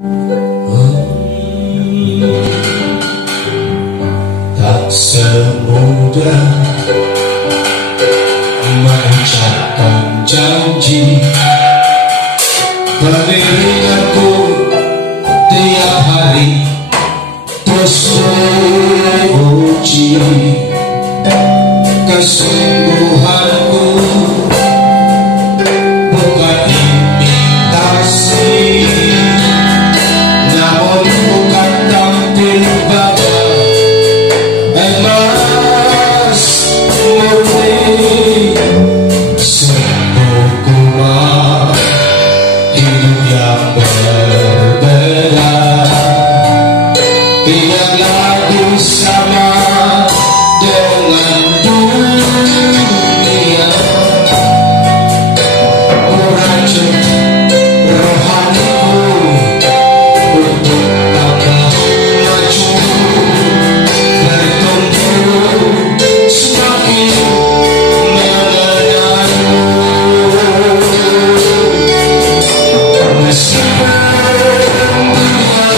Tak semudah mengucapkan janji pada diriku tiap hari terus menguji kesungguhanku. Bukan imitasi, namun bukan tampil pada emas murni. Sungguh kuat hidup yang berbeda, tidak lagi sama dengan dunia. Merajut rohaniku untuk akan maju, bertumbuh semakin mengenalmu. Meskipun dunia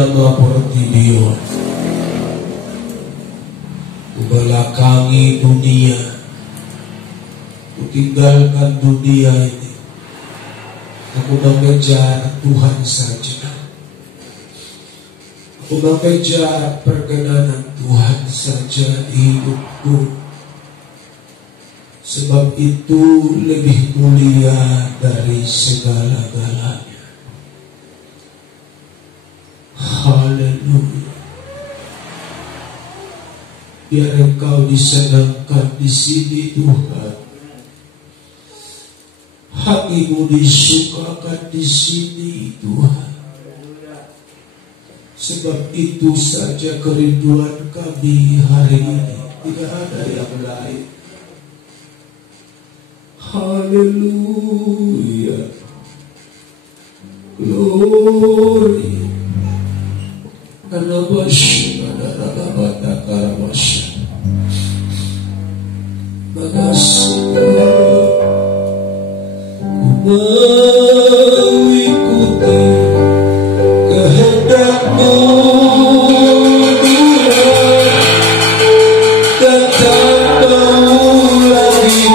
jalma pertibion, kubelakangi dunia, kutinggalkan dunia ini. Aku mengejar Tuhan saja. Aku mengejar perkenanan Tuhan saja di hidupku. Sebab itu lebih mulia dari segala-galanya. Haleluya. Biar Engkau disenangkan di sini Tuhan. Hatimu disukakan di sini Tuhan. Sebab itu saja kerinduan kami hari ini. Tidak ada yang lain. Haleluya. Glory. Makasih. Ku mengikuti kehendak-Mu dan tak mau lagi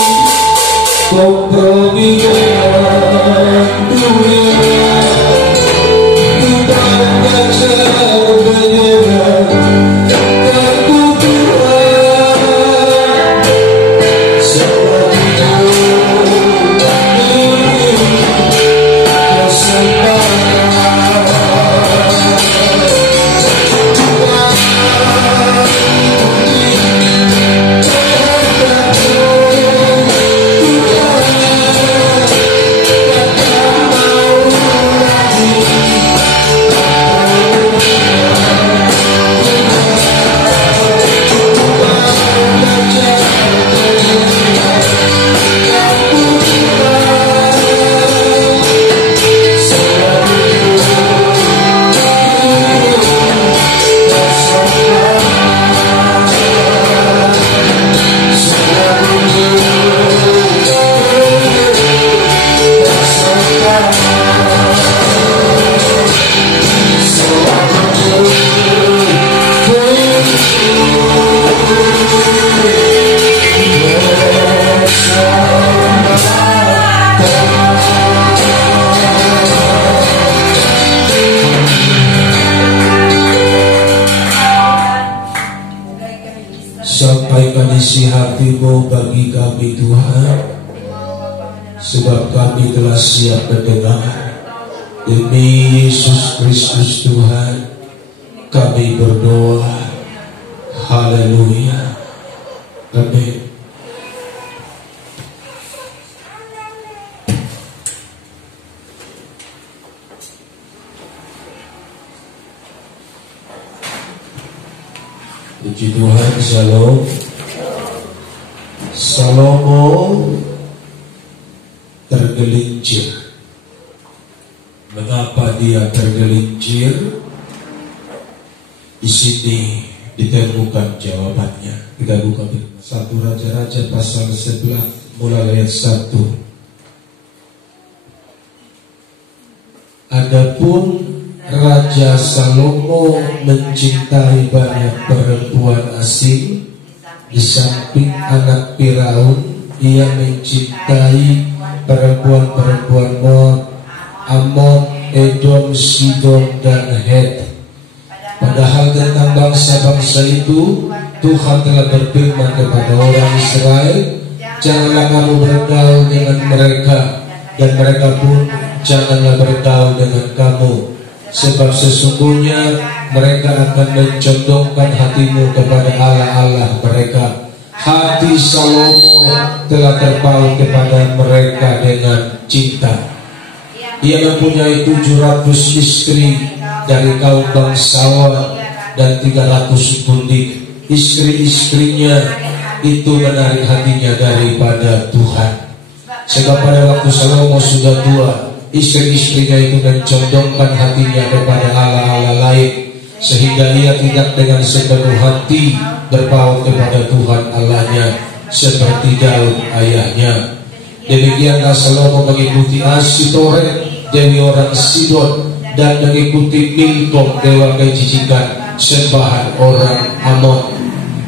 kompromi dengan dunia. Tidak belajar menyerah karena Tuhan. Sebab itu sampaikan isi hati-Mu bagi kami Tuhan, sebab kami telah siap mendengar. Demi Yesus Kristus Tuhan kami berdoa. Haleluya. Amin. Puji Tuhan. Shalom. Salomo tergelincir. Mengapa dia tergelincir? Di sini ditemukan jawabannya. Kita buka 1 Raja-Raja pasal 11 mulai ayat 1. Adapun Raja Salomo mencintai banyak perempuan asing. Di samping anak Firaun, ia mencintai perempuan-perempuan Moab, Amon, Edom, Sidon, dan Het. Padahal tentang bangsa-bangsa itu, Tuhan telah berfirman kepada orang Israel, janganlah kamu bergaul dengan mereka, dan mereka pun janganlah bergaul dengan kamu. Sebab sesungguhnya mereka akan mencondongkan hatimu kepada Allah-Allah mereka. Hati Salomo telah terpaut kepada mereka dengan cinta. Ia mempunyai 700 istri dari kaum bangsawan dan 300 pundik. Istri-istrinya itu menarik hatinya daripada Tuhan. Sebab pada waktu Salomo sudah tua, istri-istrinya itu mencondongkan hatinya kepada Allah-Allah lain, sehingga ia tidak dengan sepenuh hati berpaut kepada Tuhan Allahnya seperti Daud ayahnya. Demikianlah Salomo mengikuti Asitoret, dewi orang Sidon, dan mengikuti Milkom dewa kejijikan sembahan orang Amon.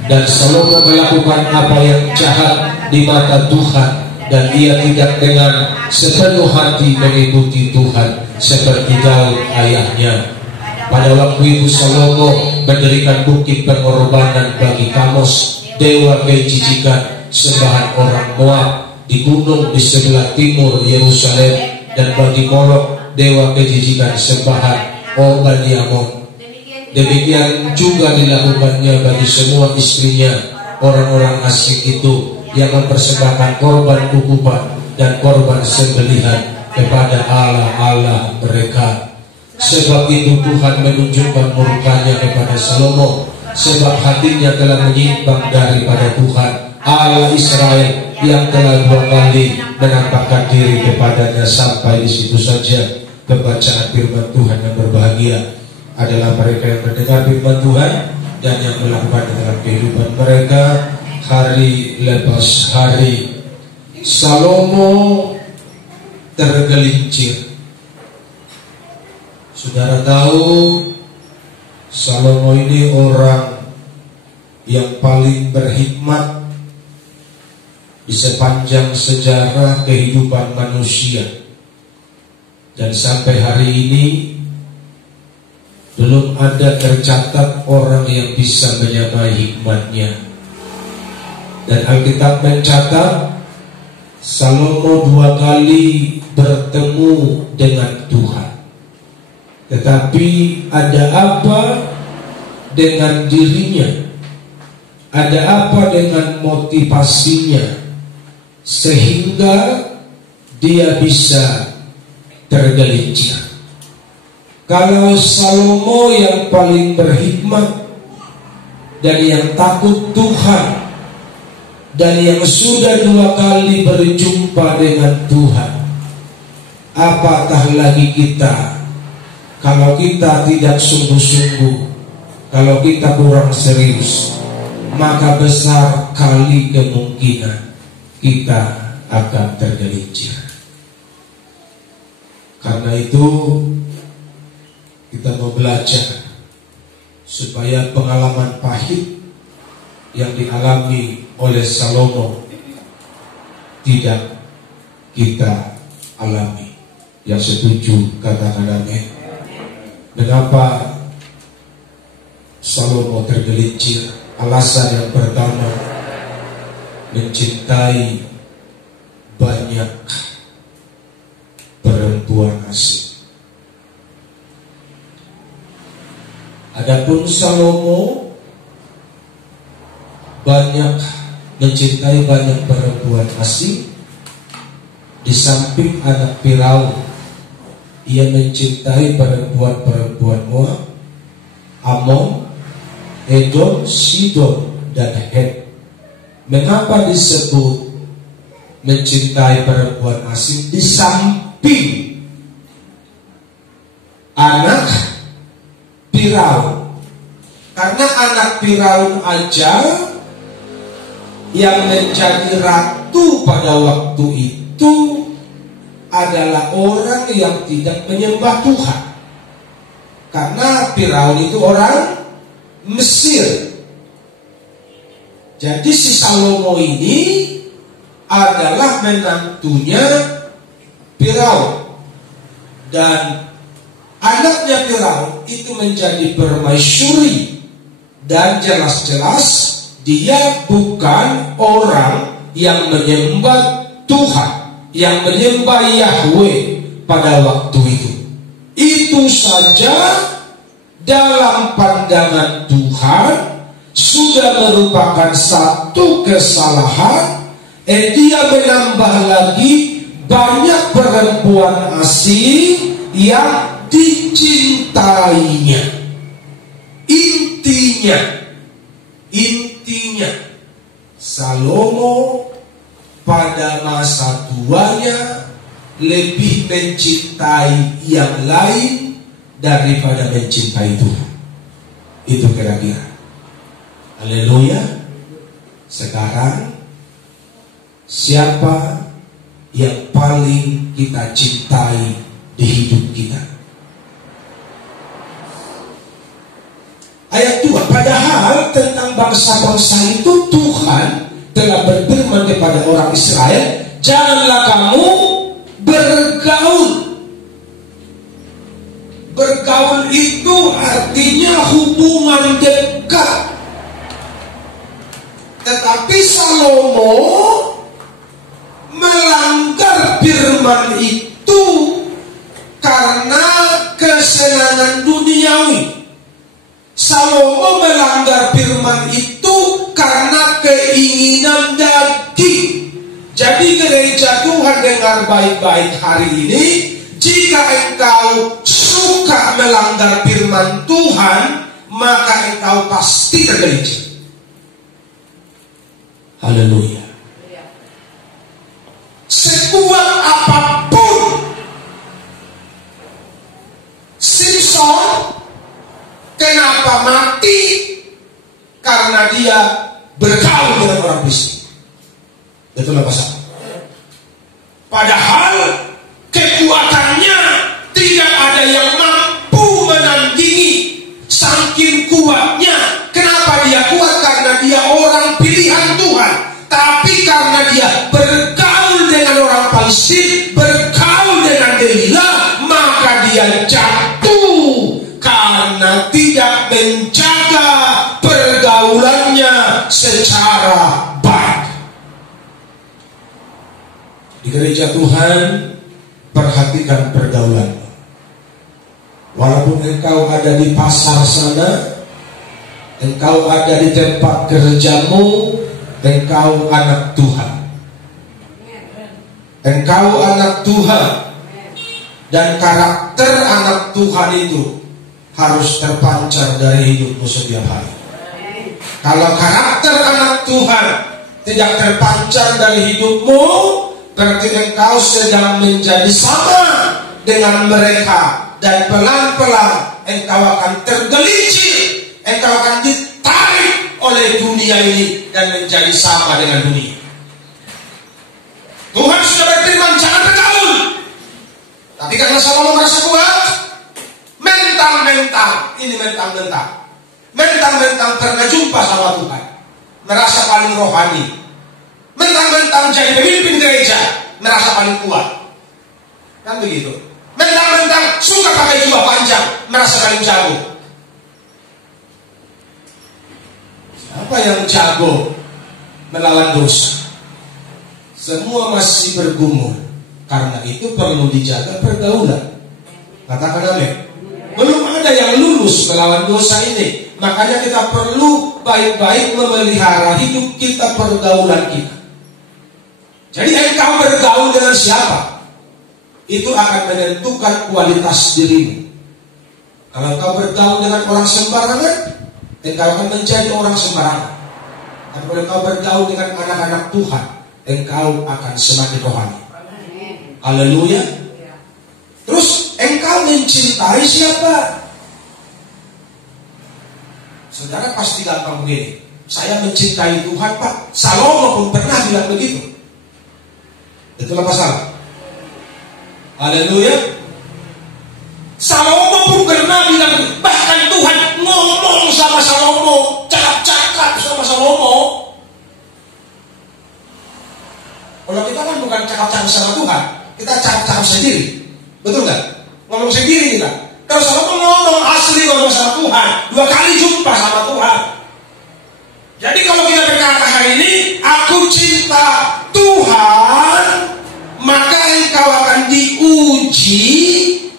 Dan Salomo melakukan apa yang jahat di mata Tuhan, dan ia tidak dengan sepenuh hati mengikuti Tuhan seperti Daud ayahnya. Pada waktu itu Salomo mendirikan bukit pengorbanan bagi Kamos dewa kejijikan sembahan orang Moab di gunung di sebelah timur Yerusalem, dan bagi Molok dewa kejijikan sembahan Obadiamon. Demikian juga dilakukannya bagi semua istrinya, orang-orang asing itu yang mempersembahkan korban ukupan dan korban sembelihan kepada Allah-Allah mereka. Sebab itu Tuhan menunjukkan murkanya kepada Salomo, sebab hatinya telah menyimpang daripada Tuhan Allah Israel yang telah 2 kali menampakkan diri kepadanya. Sampai di situ saja pembacaan firman Tuhan. Yang berbahagia adalah mereka yang mendengar firman Tuhan dan yang melakukan dalam kehidupan mereka hari lepas hari. Salomo tergelincir. Saudara tahu, Salomo ini orang yang paling berhikmat di sepanjang sejarah kehidupan manusia, dan sampai hari ini belum ada tercatat orang yang bisa menyamai hikmatnya. Dan Alkitab mencatat Salomo 2 kali bertemu dengan Tuhan. Tetapi ada apa dengan dirinya? Ada apa dengan motivasinya sehingga dia bisa tergelincir? Kalau Salomo yang paling berhikmat dan yang takut Tuhan dan yang sudah 2 kali berjumpa dengan Tuhan, apatah lagi kita kalau kita tidak sungguh-sungguh, kalau kita kurang serius, maka besar kali kemungkinan kita akan tergelincir. Karena itu kita mau belajar supaya pengalaman pahit yang dialami oleh Salomo tidak kita alami. Yang setuju katakan amin. Mengapa Salomo tergelincir? Alasan yang pertama, mencintai banyak perempuan asing. Adapun Salomo mencintai banyak perempuan asing. Di samping anak Firaun, ia mencintai perempuan-perempuan Moab, Amon, Edom, Sidon, dan Het. Mengapa disebut mencintai perempuan asing? Di samping anak Firaun, karena anak Firaun aja yang menjadi ratu pada waktu itu adalah orang yang tidak menyembah Tuhan. Karena Firaun itu orang Mesir. Jadi si Salomo ini adalah menantunya Firaun, dan anaknya Firaun itu menjadi permaisuri, dan jelas-jelas dia bukan orang yang menyembah Tuhan, yang menyembah Yahweh pada waktu itu. Itu saja dalam pandangan Tuhan sudah merupakan satu kesalahan. Dia menambah lagi banyak perempuan asing yang dicintainya. Intinya Salomo pada masa tuanya lebih mencintai yang lain daripada mencintai Tuhan. Itu kira-kira. Haleluya. Sekarang siapa yang paling kita cintai di hidup kita? Ayat 2, padahal tentang bangsa-bangsa itu Tuhan telah berfirman kepada orang Israel, janganlah kamu bergaul. Bergaul itu artinya hubungan dekat. Tetapi Salomo melanggar firman itu karena kesenangan duniawi. Salomo melanggar firman itu karena keinginan daging. Jadi gereja Tuhan, dengar baik-baik hari ini. Jika engkau suka melanggar firman Tuhan, maka engkau pasti tergelincir. Haleluya. Sekuat apapun Simpson, kenapa mati? Karena dia bergaul dengan orang miskin. Itulah pasal. Padahal kekuatannya tidak ada yang mampu menandingi. Saking kuatnya. Kenapa dia kuat? Karena dia orang pilihan Tuhan. Tapi karena dia bergaul dengan orang Palestina, bergaul dengan Delilah, maka dia jatuh karena tidak menjaga pergaulannya secara baik. Di gereja Tuhan, perhatikan pergaulan. Walaupun engkau ada di pasar sana, engkau ada di tempat kerjamu, engkau anak Tuhan. Engkau anak Tuhan. Dan karakter anak Tuhan itu harus terpancar dari hidupmu setiap hari. Kalau karakter anak Tuhan tidak terpancar dari hidupmu, berarti engkau sedang menjadi sama dengan mereka. Dan pelan-pelan engkau akan tergelincir. Engkau akan ditarik oleh dunia ini dan menjadi sama dengan dunia. Tuhan sudah berfirman, jangan bergaul. Tapi karena Salomo merasa kuat, mentang-mentang, ini mentang-mentang pernah jumpa sama Tuhan, merasa paling rohani, mentang-mentang jadi pemimpin gereja, merasa paling kuat, kan begitu. Mentang-mentang suka pakai jubah panjang, merasa paling jago. Siapa yang jago melawan dosa? Semua masih bergumul. Karena itu perlu dijaga pergaulan. Katakan amin. Belum ada yang lulus melawan dosa ini. Makanya kita perlu baik-baik memelihara hidup kita, pergaulan kita. Jadi engkau bergaul dengan siapa? Itu akan menentukan kualitas dirimu. Kalau engkau bergaul dengan orang sembarangan, engkau akan menjadi orang sembarangan. Dan kalau engkau bergaul dengan anak-anak Tuhan, engkau akan semakin rohani. Haleluya. Terus engkau mencintai siapa? Saudara pasti gampang begini, saya mencintai Tuhan Pak. Salomo pun pernah bilang begitu. Itulah pasal. Haleluya. Salomo pun pernah bilang, bahkan Tuhan ngomong sama Salomo, cakap-cakap sama Salomo. Kalau kita kan bukan cakap-cakap sama Tuhan, kita cakap-cakap sendiri. Betul nggak? Ngomong sendiri kita. Kalau Salomo ngomong asli, ngomong sama Tuhan, 2 kali jumpa sama Tuhan. Jadi kalau kita berkata hari ini, aku cinta Tuhan, maka engkau akan diuji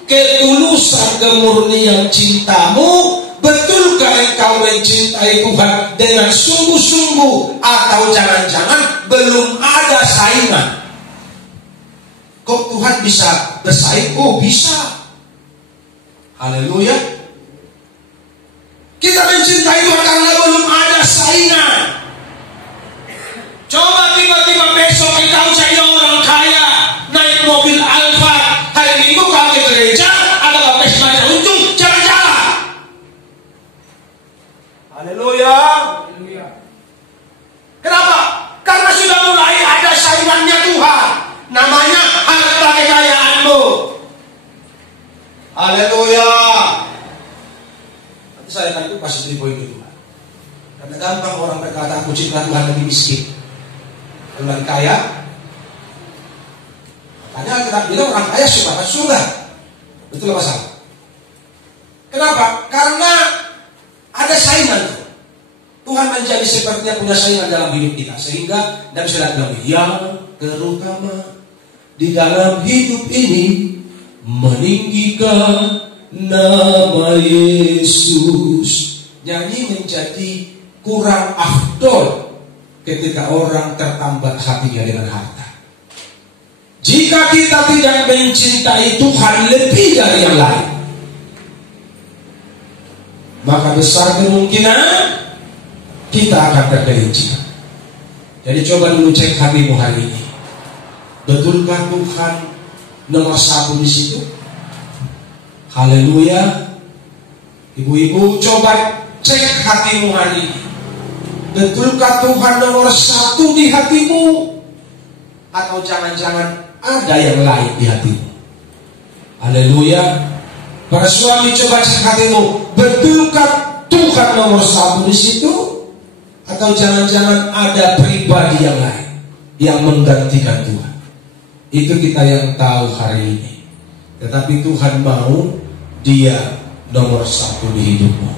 ketulusan kemurnian cintamu. Betulkah engkau mencintai Tuhan dengan sungguh-sungguh, atau jangan-jangan belum ada saingan? Kok Tuhan bisa bersaing? Oh bisa. Haleluya. Kita mencintai Tuhan karena belum ada saingan. Coba tiba-tiba besok engkau jadi orang kaya, naik mobil Alfa, hari Minggu kau ke gereja, ada pesta untung, jalan-jalan. Haleluya. Kenapa? Karena sudah mulai ada saingannya Tuhan. Namanya harta kekayaanmu. Haleluya. Nanti saya akan itu kasih 3 poin Orang berkata aku cinta Tuhan lebih miskin. Orang kaya, makanya kita bilang orang kaya suka masuk surga. Betul apa salah? Kenapa? Karena ada saingan. Tuhan menjadi sepertinya punya saingan dalam hidup kita, sehingga tidak bisa bilang yang terutama di dalam hidup ini meninggikan nama Yesus. Nyanyi menjadi kurang afdol ketika orang tertambat hatinya dengan harta. Jika kita tidak mencintai Tuhan lebih dari yang lain, maka besar kemungkinan kita akan tergelincir. Jadi coba dulu cek hatimu hari ini. Betulkah Tuhan nomor 1 di situ? Haleluya. Ibu-ibu coba cek hatimu hari ini. Betulkah Tuhan nomor 1 di hatimu? Atau jangan-jangan ada yang lain di hatimu? Haleluya. Para suami coba cek hatimu. Betulkah Tuhan nomor 1 di situ? Atau jangan-jangan ada pribadi yang lain yang menggantikan Tuhan? Itu kita yang tahu hari ini. Tetapi Tuhan mau Dia nomor 1 di hidupmu.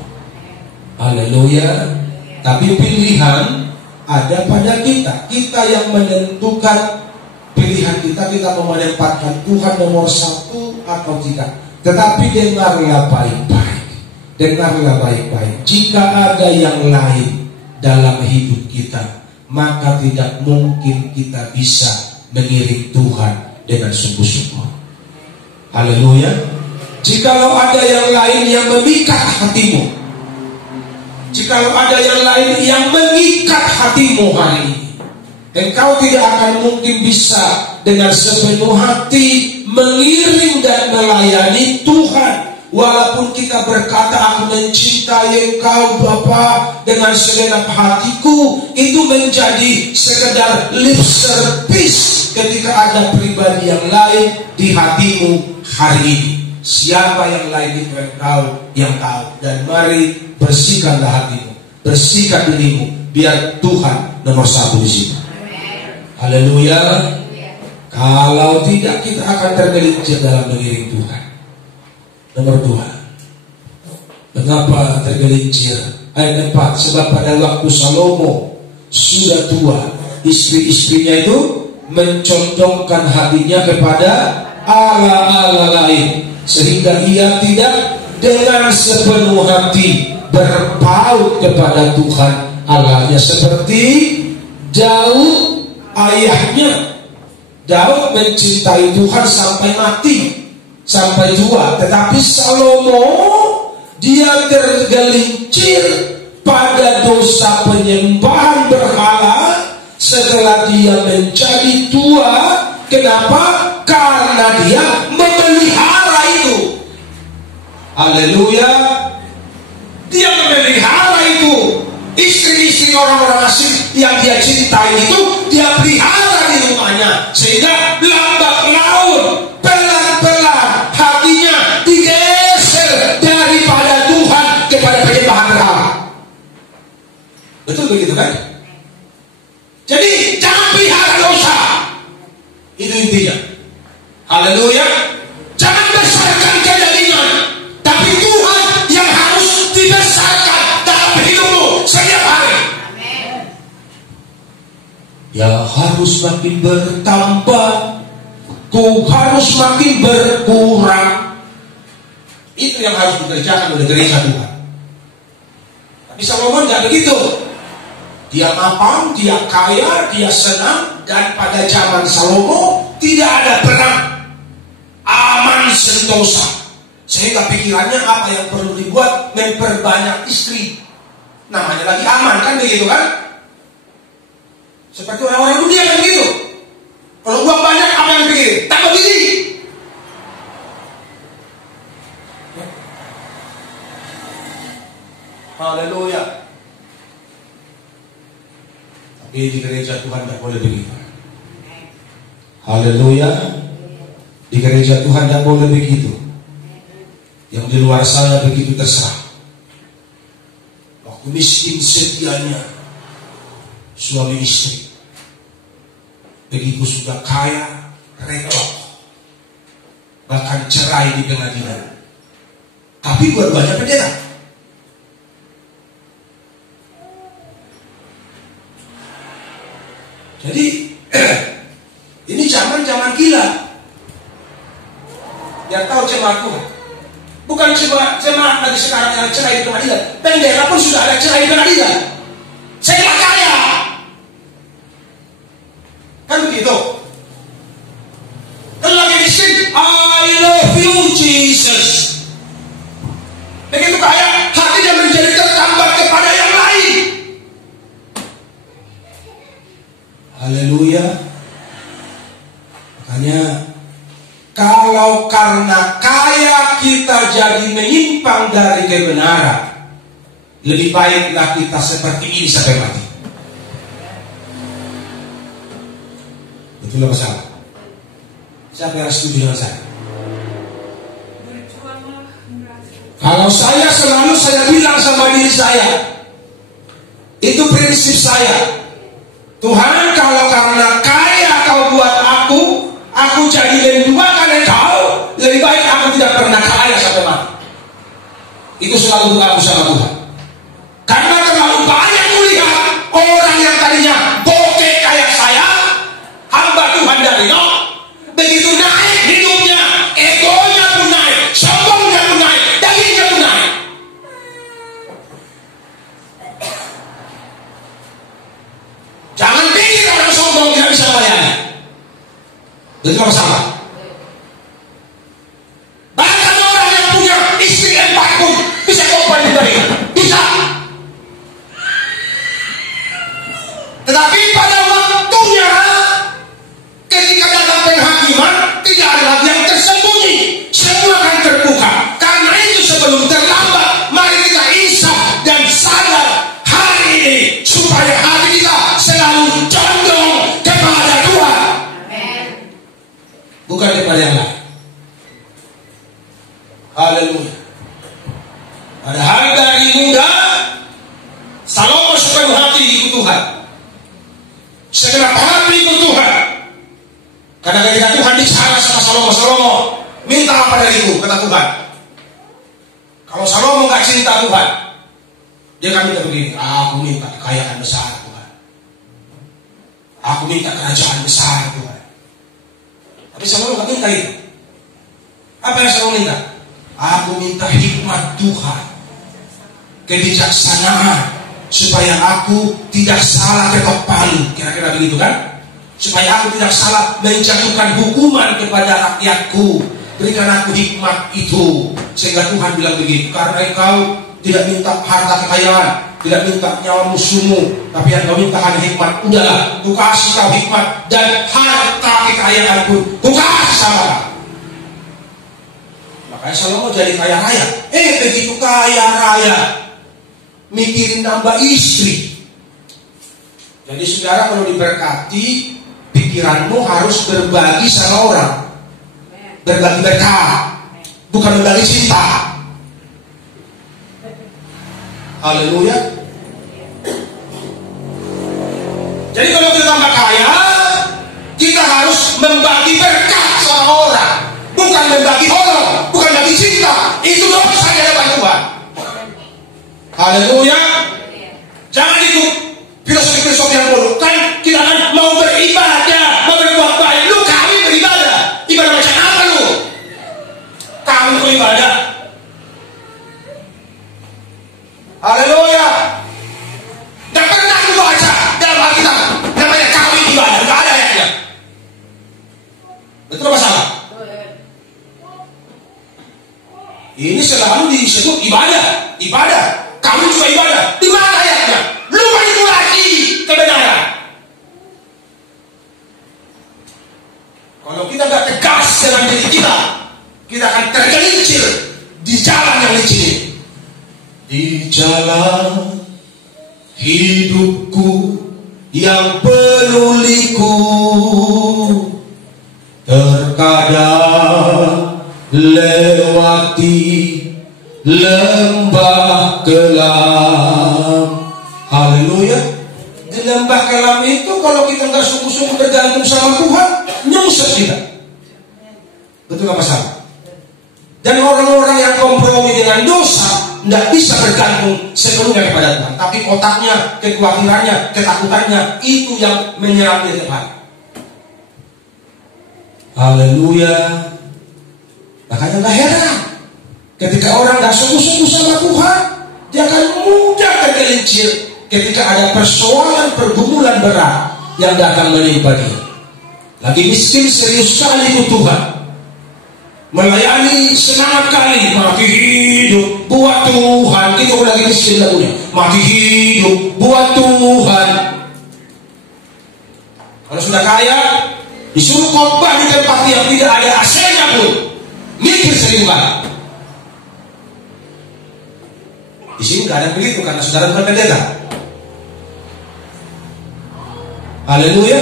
Haleluya. Tapi pilihan ada pada kita. Kita yang menentukan pilihan kita. Kita mau menempatkan Tuhan nomor 1 atau tidak. Tetapi dengarlah baik-baik. Dengarlah baik-baik. Jika ada yang lain dalam hidup kita, maka tidak mungkin kita bisa mengiring Tuhan dengan sungguh-sungguh. Haleluya. Jikalau ada yang lain yang memikat hatimu, jikalau ada yang lain yang mengikat hatimu hari ini, engkau tidak akan mungkin bisa dengan sepenuh hati mengiring dan melayani Tuhan. Walaupun kita berkata aku mencintai engkau Bapa dengan segenap hatiku, itu menjadi sekedar lip service ketika ada pribadi yang lain di hatimu hari ini. Siapa yang lain itu engkau yang tahu. Dan mari bersihkanlah hatimu, bersihkan dirimu, biar Tuhan nomor 1 di situ. Haleluya. Kalau tidak, kita akan tergelincir dalam mengiring Tuhan. Nomor 2, mengapa tergelincir? Ayat 4, sebab pada waktu Salomo sudah tua, istri-istrinya itu mencondongkan hatinya kepada Allah-Allah lain, sehingga ia tidak dengan sepenuh hati berpaut kepada Tuhan Allahnya, seperti Daud ayahnya. Daud mencintai Tuhan sampai mati, sampai tua. Tetapi Salomo, dia tergelincir pada dosa penyembahan berhala setelah dia menjadi tua. Kenapa? Karena dia memelihara itu. Haleluya. Dia memelihara itu. Istri-istri orang-orang asing yang dia cintai itu dia pelihara di rumahnya, sehingga lambat laun pelan-pelan hatinya digeser daripada Tuhan kepada penyembahan berhala. Betul begitu kan? Jadi jangan pelihara dosa. Itu intinya. Haleluya. Jangan besarkan kedagingan, tapi Tuhan yang harus dibesarkan dalam hidupmu setiap hari. Ya harus makin bertambah, ku harus makin berkurang. Itu yang harus dikerjakan oleh gereja Tuhan. Tapi Salomo tidak begitu. Dia mapan, dia kaya, dia senang. Dan pada zaman Salomo tidak ada perang, aman sentosa. Sehingga pikirannya apa yang perlu dibuat? Memperbanyak istri. Namanya lagi aman, kan begitu kan? Seperti orang-orang dunia kan begitu. Kalau uang banyak, apa yang dipikir? Tambah diri. Haleluya. Tapi di gereja Tuhan tidak boleh begitu. Haleluya. Di gereja Tuhan tidak boleh begitu. Yang di luar sana begitu terserah. Waktu miskin setianya, suami istri. Begitu sudah kaya, rekor, bahkan cerai di pengadilan. Tapi dua-duanya pendeta. Jadi ini zaman gila. Yang tahu jemaat Tuhan, bukan cuma jemaat lagi sekarang yang cerai di pengadilan, pendeta pun sudah ada cerai di pengadilan. Saya kaya, kan begitu. Kalau lagi miskin, I love you Jesus. Begitu kaya, hatinya menjadi tertambat kepada yang lain. Haleluya. Makanya kalau karena kaya kita jadi menyimpang dari kebenaran, lebih baiklah kita seperti ini sampai mati. Betul apa salah? Siapa yang setuju dengan saya? Kalau saya bilang sama diri saya, itu prinsip saya. Tuhan, kalau karena kaya kau buat aku jadi menduakan engkau, lebih baik aku tidak pernah kaya sampai mati. Itu selalu doaku sama Tuhan. Karena terlalu banyak melihat orang yang tadinya bokeh kayak saya, hamba Tuhan dari nol, begitu naik hidupnya, egonya pun naik, sombongnya pun naik, dagingnya pun naik. Jangan pikir orang sombong tidak bisa melayani. Itu apa salah? Bahkan orang yang punya istri 4 pun bisa komplain dari bisa. Tetapi pada waktunya ketika datang penghakiman, tidak ada lagi yang tersembunyi, semua akan terbuka. Karena itu sebelum terlambat, mari kita insaf dan sadar hari ini supaya hati kita selalu condong kepada Tuhan, bukan kepada yang lain. Haleluya. Padahal dari muda Salomo sepenuh hati ikut Tuhan, segenap hati ikut Tuhan. Karena ketika Tuhan bicara sama Salomo, minta apa dariku, kata Tuhan. Kalau Salomo gak cinta Tuhan, dia kan minta begini, aku minta kekayaan besar Tuhan, aku minta kerajaan besar Tuhan. Tapi Salomo gak minta itu. Apa yang Salomo minta? Aku minta hikmat Tuhan, kebijaksanaan, supaya aku tidak salah ketok palu, kira-kira begitu kan? Supaya aku tidak salah menjatuhkan hukuman kepada rakyatku. Berikan aku hikmat itu. Sehingga Tuhan bilang begitu, karena engkau tidak minta harta kekayaan, tidak minta nyawa musuhmu, tapi yang kau minta hanya hikmat. Udahlah, ku kasih kau hikmat, dan harta kekayaan pun ku kasih sama kau. Makanya Salomo jadi kaya raya. Begitu kaya raya, mikirin nambah istri. Jadi saudara, kalau diberkati, pikiranmu harus berbagi sama orang, berbagi berkah, bukan berbagi cinta. Haleluya. Jadi kalau kita tambah kaya, kita harus membagi berkah sama orang, bukan membagi honor, bukan membagi cinta. Itu dosa di hadapan Tuhan. Haleluya. Jangan ikut filosofi yang bodoh. Kan kita kan mau beribadah, mau berbuat baik. Lu kami beribadah. Ibadah macam apa lu? Kamu beribadah. Haleluya. Dan pernah aku baca dalam Alkitab namanya kami ibadah. Gak ada ayatnya. Betul apa salah? Ini selalu disebut ibadah. Ibadah. Kamu juga ibadah. Di mana ayatnya? Lupa itu lagi kebenaran. Kalau kita gak tegas dengan diri kita, kita akan tergelincir di jalan yang licin ini. Di jalan hidupku yang penuh liku, terkadang lewati lembah kelam. Haleluya. Di lembah kelam itu kalau kita nggak sungguh-sungguh bergantung sama Tuhan, nyungsep kita. Betul apa salah? Dan orang-orang yang kompromi dengan dosa tidak bisa bergantung sepenuhnya kepada Tuhan, tapi otaknya, kekhawatirannya, ketakutannya itu yang menyerang dia tiap hari. Haleluya. Makanya gak heran ketika orang gak sungguh-sungguh sama Tuhan, dia akan mudah tergelincir ketika ada persoalan pergumulan berat yang datang menimpa dia. Lagi miskin serius sekali itu Tuhan, melayani semangat kali, mati hidup buat Tuhan. Itu lagi miskin lagunya, mati hidup buat Tuhan. Kalau sudah kaya, disuruh khotbah di tempat yang tidak ada AC-nya pun, mikir serius banget. Di sini nggak ada begitu karena saudara bukan pendeta. Haleluya.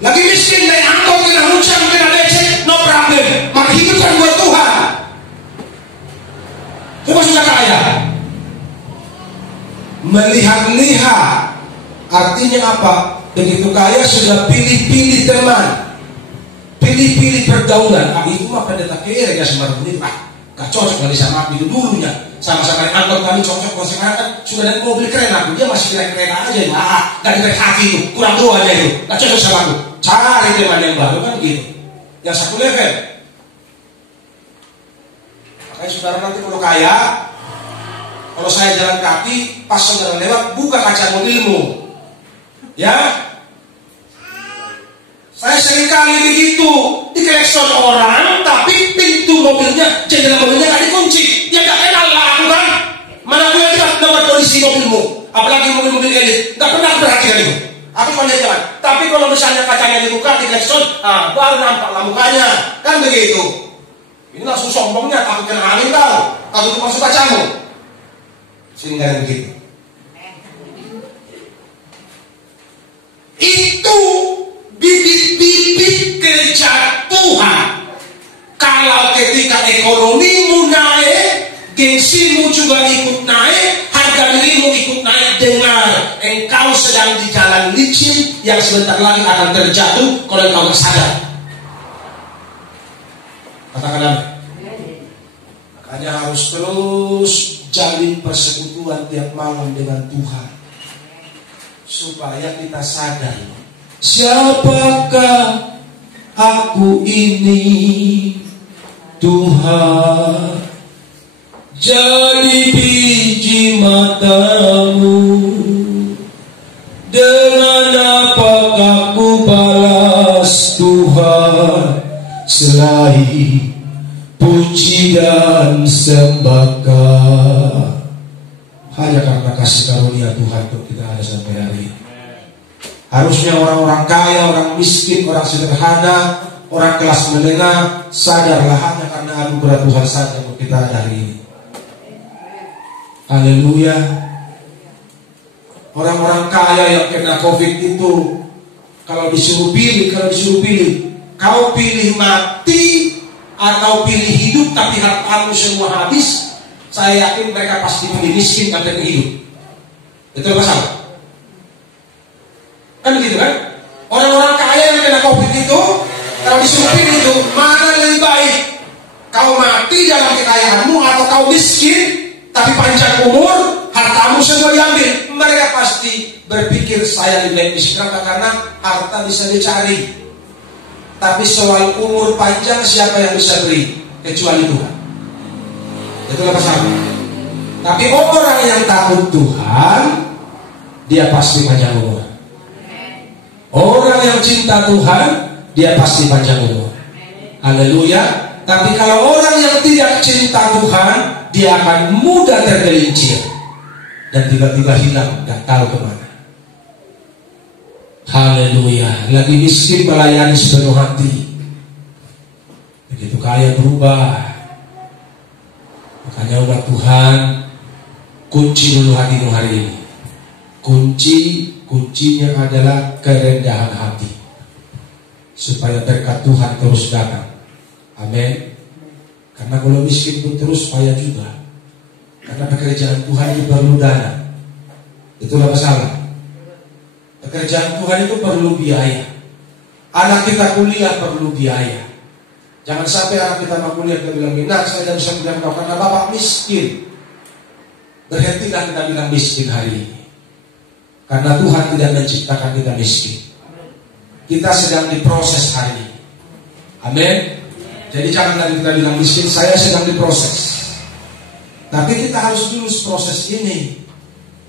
Lagi miskin naik angkot kena hujan kena becek, no problem. Maka hidupkan buat Tuhan. Coba sudah kaya, melihat-lihat, artinya apa? Begitu kaya sudah pilih-pilih teman, pilih-pilih pergaulan. Itu mah pendeta kere ya sama ini. Gak cocok lagi sama aku itu dulunya. Sama-sama naik angkot kami cocok. Kalau sekarang kan sudah naik mobil keren aku, dia masih naik kereta aja. Gak naik hati itu, kurang doa aja itu. Gak cocok sama aku. Cari teman yang baru kan gitu, yang satu level. Makanya saudara nanti kalau kaya, kalau saya jalan kaki, pas saudara lewat, buka kaca mobilmu. Ya, saya seringkali begitu, dikelekson orang, tapi pintu mobilnya, jendela mobilnya gak dikunci. Dia gak kenal lah aku kan. Mana gue lihat nomor polisi mobilmu, apalagi mobil-mobil elit, gak pernah perhatikan itu. Aku kalau dia jalan. Tapi kalau misalnya kacanya dibuka, dikelekson, baru nampak lah mukanya, kan begitu. Ini langsung sombongnya, takut kena angin kau, takut masuk kacamu. Sehingga begitu. Itu bibit-bibit kejatuhan. Kalau ketika ekonomimu naik, gengsimu juga ikut naik, harga dirimu ikut naik, dengar, engkau sedang di jalan licin yang sebentar lagi akan terjatuh kalau engkau tidak sadar. Katakan amin. Makanya harus terus jalin persekutuan tiap malam dengan Tuhan, supaya kita sadar, siapakah aku ini Tuhan. Jadi biji matamu, dengan apakah ku balas Tuhan, selain puji dan sembahkan. Hanya karena kasih karunia Tuhan untuk kita ada sampai hari ini. Harusnya orang-orang kaya, orang miskin, orang sederhana, orang kelas menengah sadarlah hanya karena anugerah Tuhan saja untuk kita ada hari ini. Haleluya. Orang-orang kaya yang kena COVID itu, kalau disuruh pilih, kau pilih mati atau pilih hidup tapi hartamu semua habis, saya yakin mereka pasti pilih miskin dan hidup. Betul apa salah? Kan begitu kan? Orang-orang kaya yang kena COVID itu, kalau disuruh pilih itu, mana lebih baik? Kau mati dalam kekayaanmu atau kau miskin tapi panjang umur, hartamu semua diambil? Mereka pasti berpikir saya lebih baik miskin karena harta bisa dicari. Tapi soal umur panjang siapa yang bisa beri? Kecuali Tuhan. Itu apa salah? Tapi orang yang takut Tuhan, dia pasti panjang umur. Orang yang cinta Tuhan, dia pasti panjang umur. Haleluya. Tapi kalau orang yang tidak cinta Tuhan, dia akan mudah tergelincir dan tiba-tiba hilang, gak tahu kemana. Haleluya. Lagi miskin melayani sepenuh hati, begitu kaya berubah. Makanya umat Tuhan, kunci dulu hatimu hari ini. Kuncinya adalah kerendahan hati, supaya berkat Tuhan terus datang. Amin. Karena kalau miskin pun terus payah juga. Karena pekerjaan Tuhan itu perlu dana. Itulah masalah. Pekerjaan Tuhan itu perlu biaya. Anak kita kuliah perlu biaya. Jangan sampai anak kita mau kuliah kita bilang, "Nak, saya tidak bisa kuliah karena bapak miskin." Berhentilah kita bilang miskin hari ini. Karena Tuhan tidak menciptakan kita miskin. Kita sedang diproses hari ini. Amin. Jadi jangan lagi kita bilang miskin, saya sedang diproses. Tapi kita harus dulu proses ini,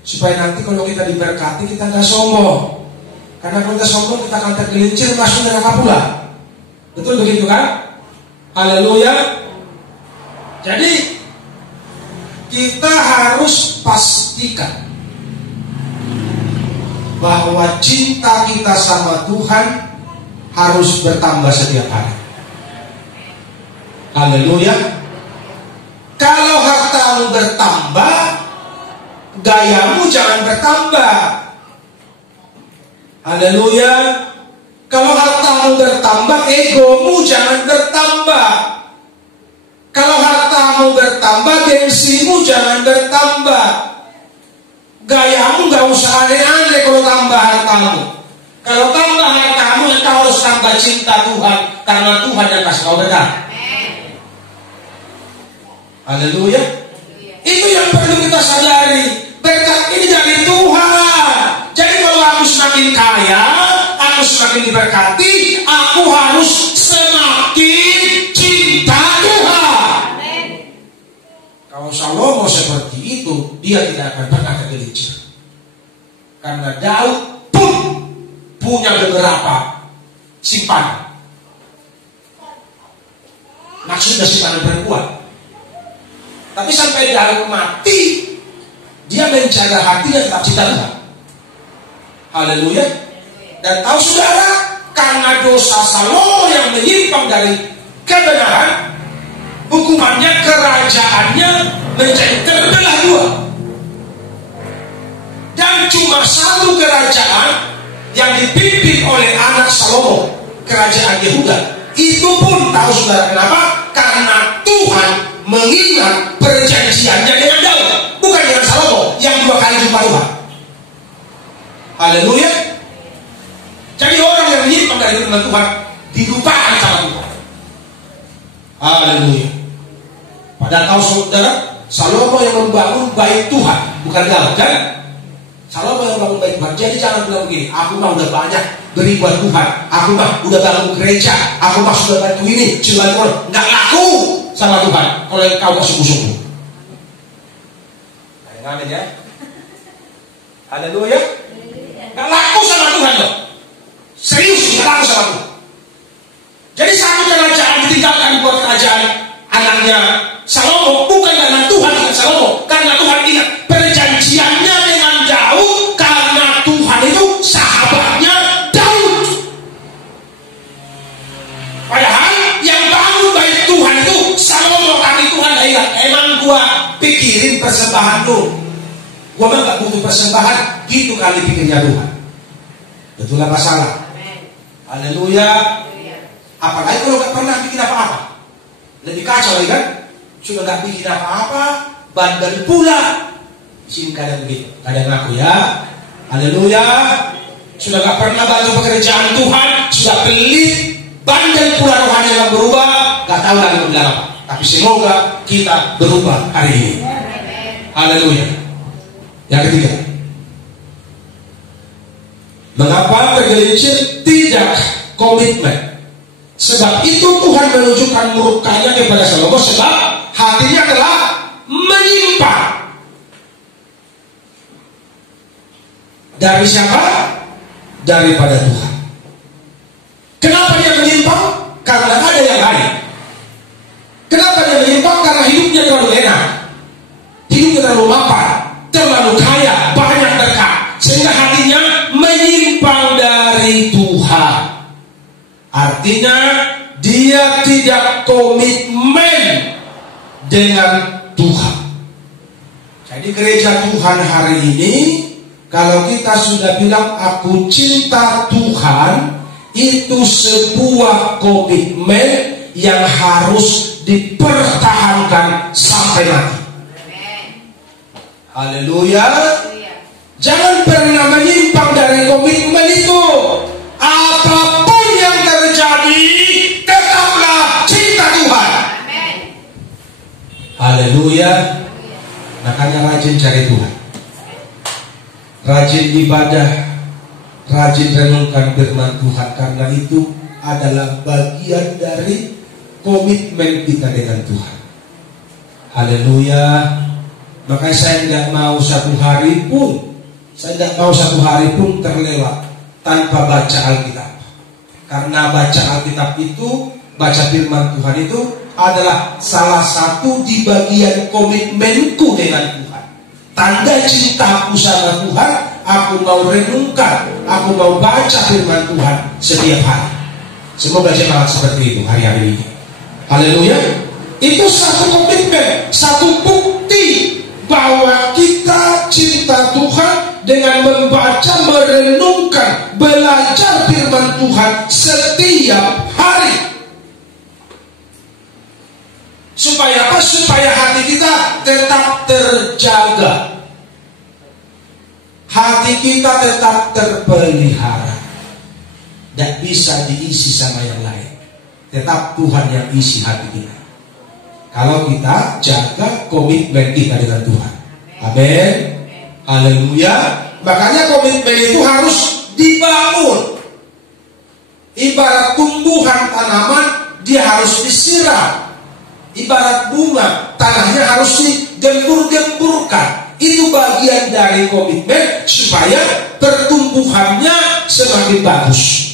supaya nanti kalau kita diberkati kita nggak sombong. Karena kalau kita sombong kita akan tergelincir masuk neraka pula. Betul begitu kan? Haleluya. Jadi kita harus pastikan bahwa cinta kita sama Tuhan harus bertambah setiap hari. Haleluya. Kalau hartamu bertambah, gayamu jangan bertambah. Haleluya. Kalau hartamu bertambah, egomu jangan bertambah. Kalau hartamu bertambah, gengsimu jangan bertambah. Gayamu gak usah aneh-aneh kalau tambah hartamu. Kalau tambah hartamu, engkau harus tambah cinta Tuhan, karena Tuhan yang kasih kau berkat. Haleluya. Itu yang perlu kita sadari. Berkat ini dari Tuhan. Jadi kalau aku semakin kaya, aku semakin diberkati, aku harus semakin cinta Tuhan. Kalau Salomo seperti itu, dia tidak akan pernah tergelincir. Karena Daud pun punya beberapa simpanan. Maksudnya simpanan perempuan. Tapi sampai Daud mati, dia menjaga hatinya tetap cinta Tuhan. Haleluya. Dan tahu saudara, karena dosa Salomo yang menyimpang dari kebenaran, hukumannya kerajaannya menjadi terbelah dua. Dan cuma satu kerajaan yang dipimpin oleh anak Salomo, kerajaan Yehuda. Itu pun tahu saudara kenapa? Karena Tuhan mengingat perjanjiannya dengan Daud, bukan dengan Salomo yang 2 kali jumpa Tuhan. Haleluya. Jadi orang yang menyimpang dari firman Tuhan dilupakan sama Tuhan. Haleluya. Padahal tahu saudara, Salomo yang membangun bait Tuhan, bukan Daud kan? Salomo yang membangun bait Tuhan. Jadi jangan bilang begini, aku mah udah banyak beri buat Tuhan, aku mah udah bangun gereja, aku mah sudah bantu ini, sudah bantu orang. Nggak laku sama Tuhan kalau kau gak sungguh-sungguh. Amin ya. Haleluya. Nggak laku sama Tuhan loh. Serius nggak laku sama Tuhan. Jadi satu kerajaan ditinggalkan buat kerajaan anaknya Salomo, bukan karena Tuhan ingat Salomo, karena Tuhan ingat perjanjiannya dengan Daud, karena Tuhan itu sahabatnya Daud. Padahal yang bangun bait Tuhan itu Salomo, kami Tuhan dah ingat. Emang gua pikirin persembahan lu, gua mah gak butuh persembahan, gitu kali pikirnya Tuhan. Betul apa salah? Haleluya. Apalagi kalau gak pernah bikin apa-apa, lebih kacau lagi kan? Sudah gak bikin apa-apa, bandel pula. Sini kadang begitu, kadang ngaku ya. Haleluya. Sudah gak pernah bantu pekerjaan Tuhan, sudah pelit, bandel pula rohani yang berubah, gak tahu lagi bilang apa. Tapi semoga kita berubah hari ini. Haleluya. Yang ketiga, mengapa tergelincir? Tidak komitmen. Sebab itu Tuhan menunjukkan murkanya kepada Salomo, sebab hatinya telah menyimpang. Dari siapa? Daripada Tuhan. Kenapa dia menyimpang? Karena ada yang lain. Kenapa dia menyimpang? Karena hidupnya terlalu enak, hidupnya terlalu lapar, terlalu kaya, banyak berkat, sehingga hatinya menyimpang dari Tuhan. Artinya dia tidak komitmen dengan Tuhan. Jadi gereja Tuhan hari ini, kalau kita sudah bilang aku cinta Tuhan, itu sebuah komitmen yang harus dipertahankan sampai mati. Haleluya. Jangan pernah menyimpang dari komitmen. rajin ibadah, rajin renungkan firman Tuhan, karena itu adalah bagian dari komitmen kita dengan Tuhan. Haleluya. Makanya saya nggak mau satu hari pun terlewat tanpa baca Alkitab. Karena baca Alkitab itu, baca firman Tuhan itu adalah salah satu di bagian komitmenku dengan Tuhan. Tanda cintaku sama Tuhan, aku mau renungkan, aku mau baca firman Tuhan setiap hari. Semoga jemaat seperti itu hari-hari ini. Haleluya. Itu satu komitmen, satu bukti bahwa kita cinta Tuhan dengan membaca, merenungkan, belajar firman Tuhan setiap hari. Supaya apa? Supaya hati kita tetap terjaga, hati kita tetap terpelihara. Tidak bisa diisi sama yang lain. Tetap Tuhan yang isi hati kita, kalau kita jaga komitmen kita dengan Tuhan. Amin. Haleluya. Makanya komitmen itu harus dibangun. Ibarat tumbuhan tanaman, dia harus disiram. Ibarat bunga, tanahnya harus digembur-gemburkan. Itu bagian dari komitmen supaya pertumbuhannya semakin bagus.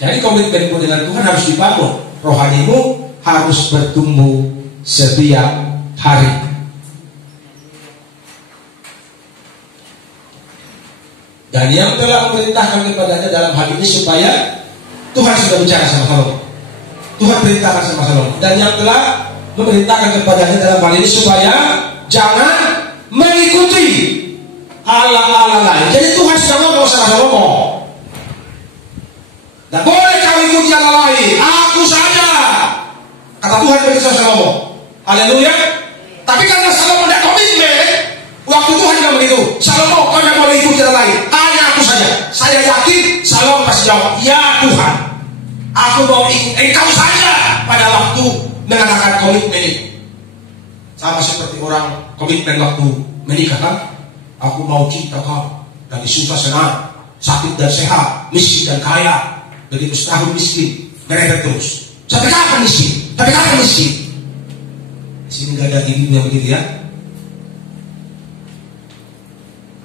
Jadi komitmenmu dengan Tuhan harus dibangun. Rohanimu harus bertumbuh setiap hari. Dan yang telah memerintahkan kepadanya dalam hal ini supaya Tuhan sudah bicara sama Salomo. Tuhan perintahkan sama Salomo. Dan yang telah memerintahkan kepadanya dalam hal ini supaya jangan mengikuti Allah-Allah lain. Jadi Tuhan sudah ngomong sama Salomo, tidak boleh kau ikuti Allah lain, aku saja. Kata Tuhan bagi Salomo. Haleluya. Tapi karena Salomo tidak komitmen, waktu Tuhan bilang begitu, Salomo kau tidak boleh ikuti Allah lain, hanya aku saja. Saya yakin Salomo pasti jawab, ya Tuhan, aku mau ikut engkau saja. Pada waktu mengatakan komitmen ini, sama seperti orang komitmen waktu menikah kan. Aku mau cinta kau, lagi susah senang, sakit dan sehat, miskin dan kaya. Begitu setahun miskin, mereka terus. Sampai kapan miskin? Sampai kapan miskin? Di sini nggak ada ibu yang begitu ya.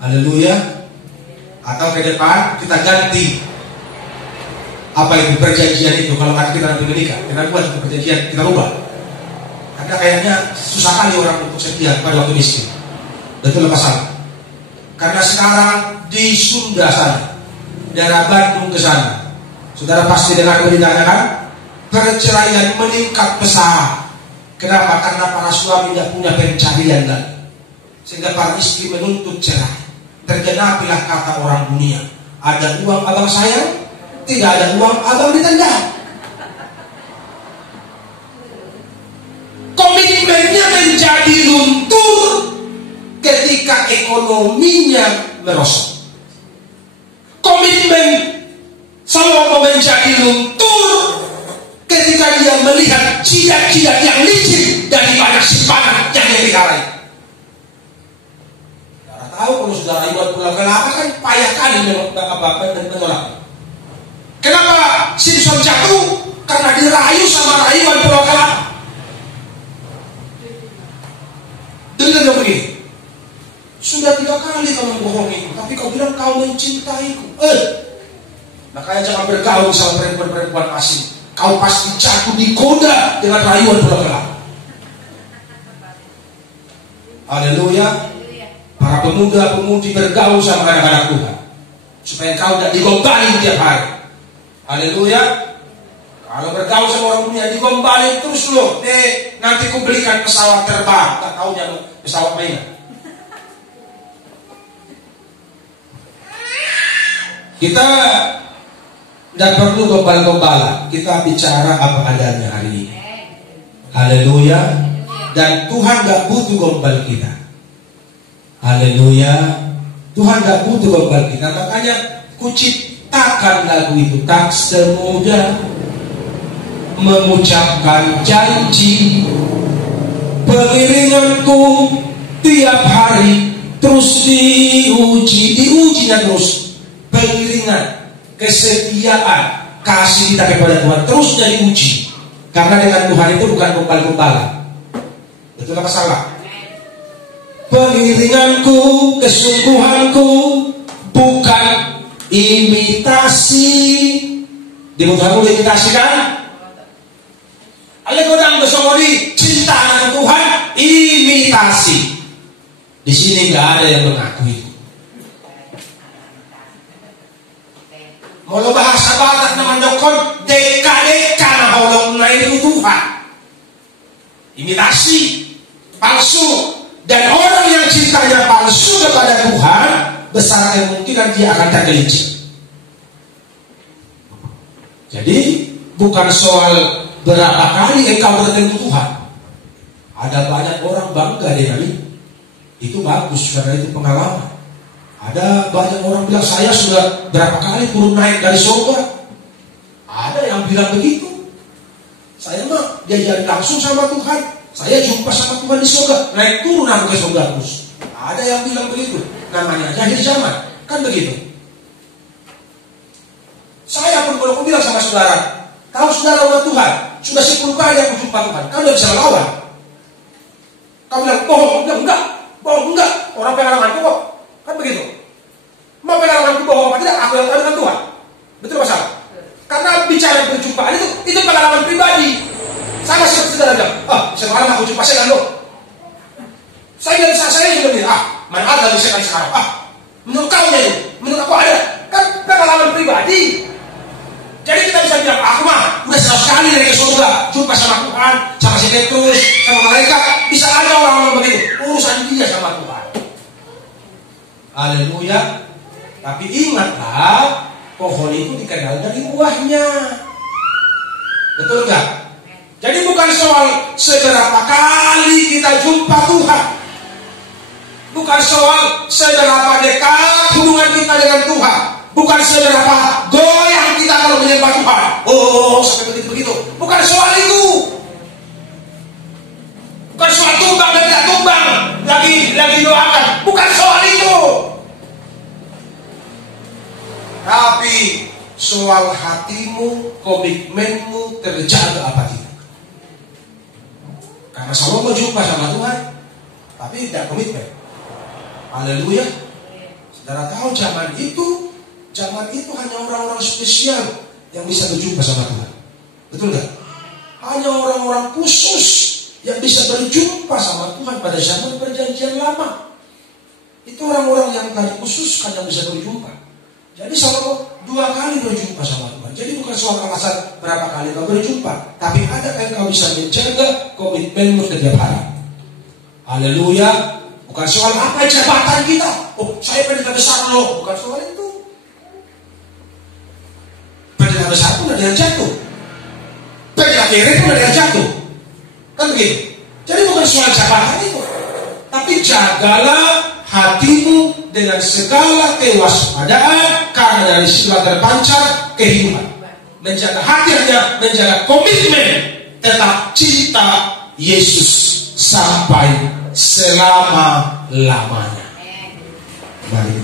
Haleluya. Atau ke depan kita ganti apa itu perjanjian itu. Kalau anak kita nanti menikah, kita buat perjanjian, kita rubah. Karena kayaknya susah kali orang untuk setia pada waktu miskin. Betul apa salah? Karena sekarang di Sunda sana, daerah Bandung ke sana, saudara pasti dengar beritanya kan? Perceraian meningkat besar. Kenapa? Karena para suami tidak punya pencarian lagi, sehingga para istri menuntut cerai. Tergenapilah kata orang dunia, ada uang abang sayang, tidak ada uang abang ditendang. Komitmennya menjadi luntur ketika ekonominya merosot. Komitmen Salomo menjadi luntur ketika dia melihat jidat-jidat yang licin dari banyak simpanan yang dipelihara. Saudara tahu kalau saudara ibadah pulang kelapa kan payah kali menolak. Kenapa Simpson jatuh? Karena dirayu sama rayuan pulau kelapa. Dengar dong begini. Sudah 3 kali kau membohongiku, tapi kau bilang kau mencintaiku. Makanya jangan bergaul sama perempuan-perempuan asing. Kau pasti jatuh digoda dengan rayuan pulau kelapa. Haleluya. Para pemuda-pemudi bergaul sama anak-anak Tuhan, supaya kau tidak digombalin tiap hari. Haleluya. Kalau bergaul sama orang dunia digombalin terus loh. Nanti ku belikan pesawat terbang, tak taunya pesawat mainan. Kita tidak perlu gombal-gombalan. Kita bicara apa adanya hari ini. Haleluya. Dan Tuhan gak butuh gombal kita. Haleluya. Tuhan gak butuh gombal kita. Makanya ku ciptakan lagu itu. Tak semudah mengucapkan janji, pengiringanku tiap hari terus diujinya terus. Pengiringan, kesetiaan, kasih kita kepada Tuhan terus jadi uji. Karena dengan Tuhan itu bukan gombal-gombalan. Betul apa salah? Pengiringanku, kesungguhanku bukan imitasi. Di kamu imitasi kan? Ale godang besomori cinta dengan Tuhan imitasi. Di sini nggak ada yang mengakui. Mau bahasa Batak nama dokon deka-deka na holong na itu Tuhan. Imitasi, palsu. Dan orang yang cintanya palsu kepada Tuhan, besar kemungkinan dia akan tergelincir. Jadi bukan soal berapa kali engkau bertemu Tuhan. Ada banyak orang bangga dengan itu bagus karena itu pengalaman. Ada banyak orang bilang saya sudah berapa kali turun naik dari surga. Ada yang bilang begitu. Saya mah diajari langsung sama Tuhan. Saya jumpa sama Tuhan di surga. Naik turun aku ke surga terus. Ada yang bilang begitu. Namanya akhir zaman. Kan begitu. Saya pun kalau aku bilang sama saudara, kalau saudara umat Tuhan, sudah 10 kali aku jumpa Tuhan, kamu tidak bisa melawan. Kamu bilang, bohong, bohong enggak, orang pengalamanku kok. Kan begitu. Mau pengalamanku bohong apa tidak, aku yang tahu dengan Tuhan. Betul apa salah? Karena bicara perjumpaan itu pengalaman pribadi. Sama seperti saudara bilang, semalam aku jumpa saya lo. Saya juga bilang, mana ada bisa kali sekarang. Menurut kau ya, menurut aku ada. Kan pengalaman pribadi. Jadi kita bisa bilang, aku mah udah 100 kali dari ke surga, jumpa sama Tuhan, sama si Petrus, sama malaikat. Bisa aja orang-orang begitu. Urusan dia sama Tuhan. Haleluya. Tapi ingatlah, pohon itu dikenal dari buahnya. Betul gak? Jadi bukan soal seberapa kali kita jumpa Tuhan. Bukan soal seberapa dekat hubungan kita dengan Tuhan. Bukan seberapa goyang kita kalau menyembah Tuhan. Sampai begitu. Bukan soal itu. Bukan soal tumbang dan tidak tumbang. Lagi doakan. Bukan soal itu. Tapi soal hatimu, komitmenmu terjaga apa tidak. Karena Salomo jumpa sama Tuhan, tapi tidak komitmen. Haleluya. Saudara tahu zaman itu hanya orang-orang spesial yang bisa berjumpa sama Tuhan. Betul gak? Hanya orang-orang khusus yang bisa berjumpa sama Tuhan pada zaman perjanjian lama. Itu orang-orang yang tadi khusus kan yang bisa berjumpa. Jadi Salomo 2 kali berjumpa sama Tuhan. Jadi bukan soal alasan berapa kali kau berjumpa, tapi adakah kau bisa menjaga komitmenmu setiap hari. Haleluya. Bukan soal apa jabatan kita. Saya pendeta besar loh. Bukan soal itu. Pendeta besar pun ada yang jatuh. Pendeta kere pun ada yang jatuh. Kan begitu. Jadi bukan soal jabatan itu. Tapi jagalah hatimu dengan segala kewaspadaan, karena dari situlah terpancar kehidupan. Menjaga hati hanya menjaga komitmen, tetap cinta Yesus sampai selama-lamanya. Mari